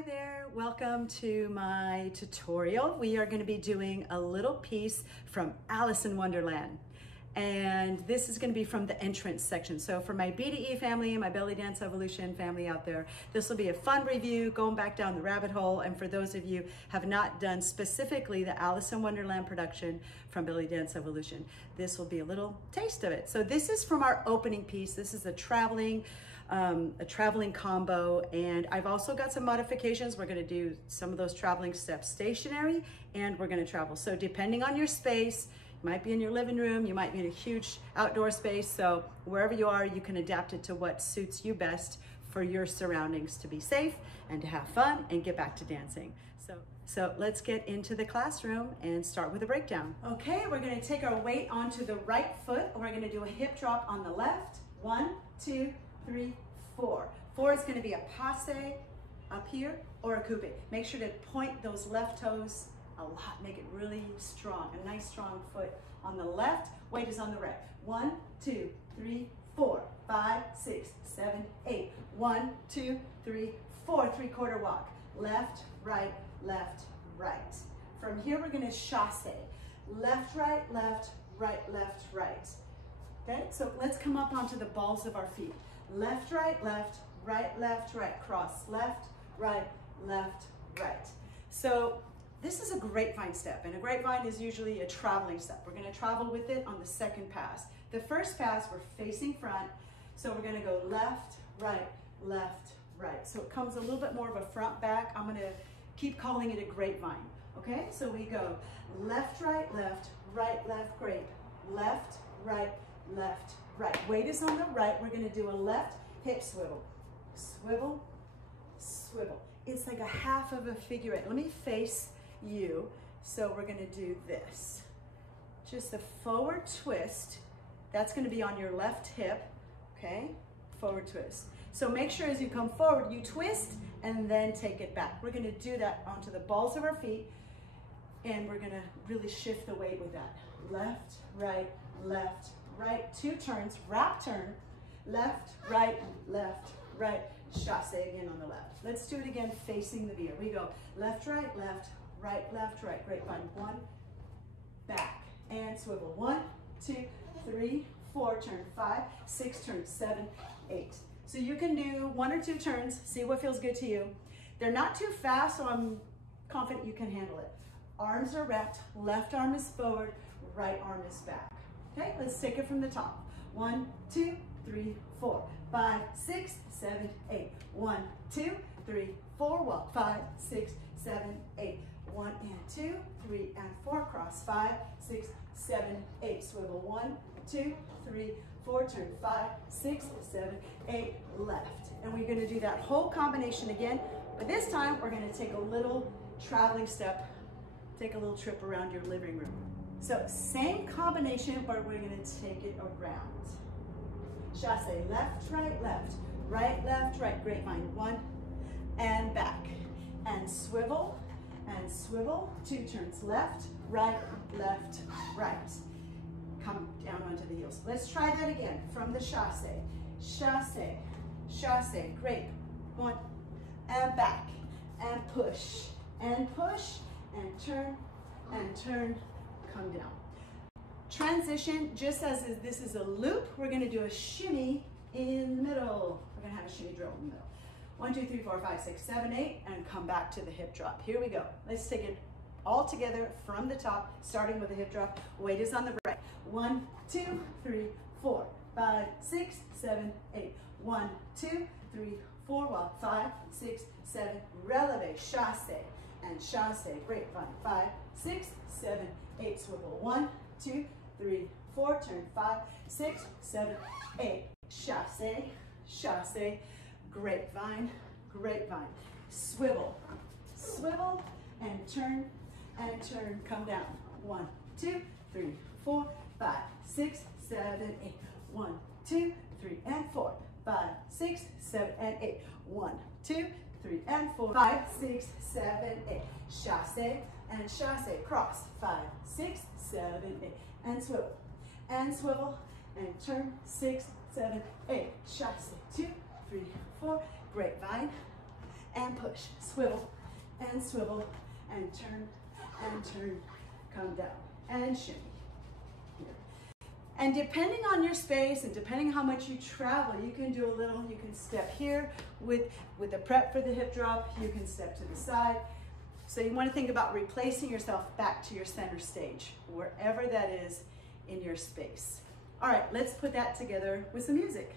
Hi there, welcome to my tutorial. We are going to be doing a little piece from Alice in Wonderland. And this is going to be from the entrance section. So for my BDE family and my Bellydance Evolution family out there, this will be a fun review going back down the rabbit hole. And for those of you have not done specifically the Alice in Wonderland production from Bellydance Evolution, this will be a little taste of it. So this is from our opening piece. This is a traveling combo, and I've also got some modifications. We're going to do some of those traveling steps stationary, and we're going to travel. So depending on your space, you might be in your living room, you might be in a huge outdoor space. So wherever you are, you can adapt it to what suits you best for your surroundings to be safe and to have fun and get back to dancing. So let's get into the classroom and start with a breakdown. Okay, we're going to take our weight onto the right foot. We're going to do a hip drop on the left. 1, 2, 3, 4. 4 is going to be a passe up here or a coupe. Make sure to point those left toes a lot. Make it really strong. A nice strong foot on the left. Weight is on the right. 1, 2, 3, 4, 5, 6, 7, 8. 1, 2, 3, 4. 3/4 walk. Left, right, left, right. From here, we're going to chasse. Left, right, left, right, left, right. Okay, so let's come up onto the balls of our feet. Left, right, left, right, cross. Left, right, right. So this is a grapevine step, and a grapevine is usually a traveling step. We're gonna travel with it on the second pass. The first pass, we're facing front, so we're gonna go left, right. So it comes a little bit more of a front back. I'm gonna keep calling it a grapevine, okay? So we go left, right, left, grape, left, right. Weight is on the right. We're going to do a left hip swivel. Swivel, swivel. It's like a half of a figure eight. Let me face you. So we're going to do this. Just a forward twist. That's going to be on your left hip. Okay? Forward twist. So make sure as you come forward, you twist and then take it back. We're going to do that onto the balls of our feet. And we're going to really shift the weight with that. Left, right. 2 turns, wrap turn, left, right, chasse again on the left. Let's do it again facing the beer. We go left, right, grapevine. 1, back, and swivel. 1, 2, 3, 4, turn 5, 6, turn 7, 8. So you can do 1 or 2 turns, see what feels good to you. They're not too fast, so I'm confident you can handle it. Arms are wrapped, left arm is forward, right arm is back. Okay, let's take it from the top. 1, 2, 3, 4, 5, 6, 7, 8. 1, 2, 3, 4, walk. 5, 6, 7, 8. 1 and 2, 3 and 4, cross. 5, 6, 7, 8. Swivel. 1, 2, 3, 4, turn. 5, 6, 7, 8, left. And we're going to do that whole combination again, but this time we're going to take a little traveling step, take a little trip around your living room. So same combination, but we're going to take it around. Chasse, left, right, grapevine. 1 and back. And swivel, 2 turns, left, right. Come down onto the heels. Let's try that again from the chasse. Chasse, grape. 1 and back. And push, and turn, come down. Transition, just as this is a loop, we're going to do a shimmy in the middle. We're going to have a shimmy drill in the middle. 1, 2, 3, 4, 5, 6, 7, 8, and come back to the hip drop. Here we go. Let's take it all together from the top, starting with a hip drop. Weight is on the right. 1, 2, 3, 4, 5, 6, 7, 8. 1, 2, 3, 4, walk. 5, 6, 7, releve, chasse, and chasse, grapevine. 5, 6, 7, 8, swivel. 1, 2, 3, 4, turn. 5, 6, 7, 8, chasse, grapevine, swivel, and turn, come down. 1, 2, 3, 4, 5, 6, 7, 8. 1, 2, 3, and 4, 5, 6, 7, and 8. 1, 2, 3, and 4, 5, 6, 7, 8. Chasse and chasse, cross. 5, 6, 7, 8. And swivel, and turn. 6, 7, 8. Chasse. 2, 3, 4. Grapevine, and push, swivel and turn, come down and shimmy. Here. And depending on your space and depending how much you travel, you can do a little, you can step here with a prep for the hip drop, you can step to the side. So you want to think about replacing yourself back to your center stage, wherever that is in your space. All right, let's put that together with some music.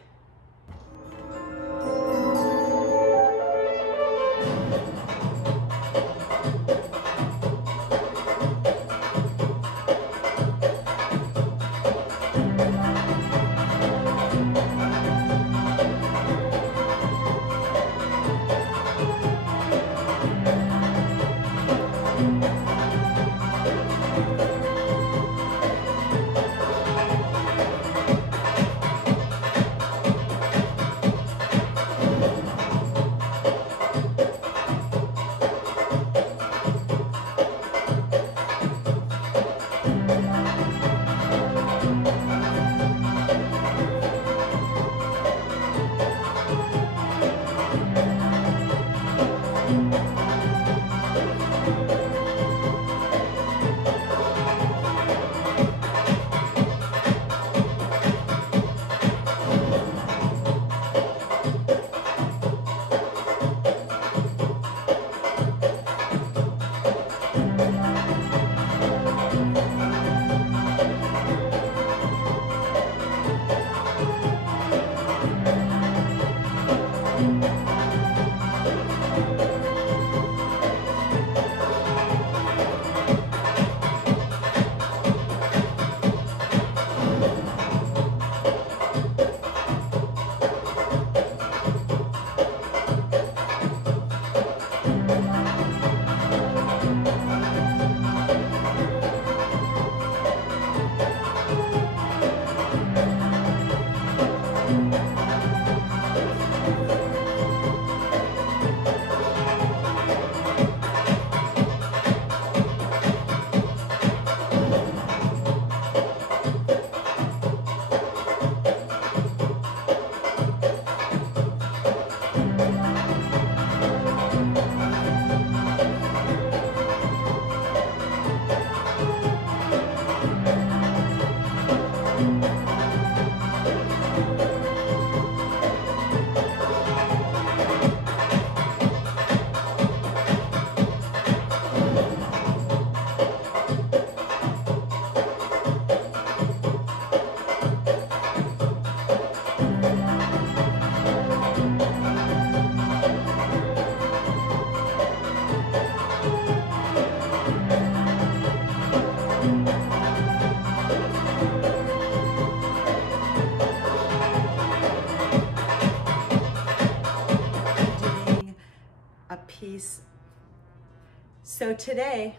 So today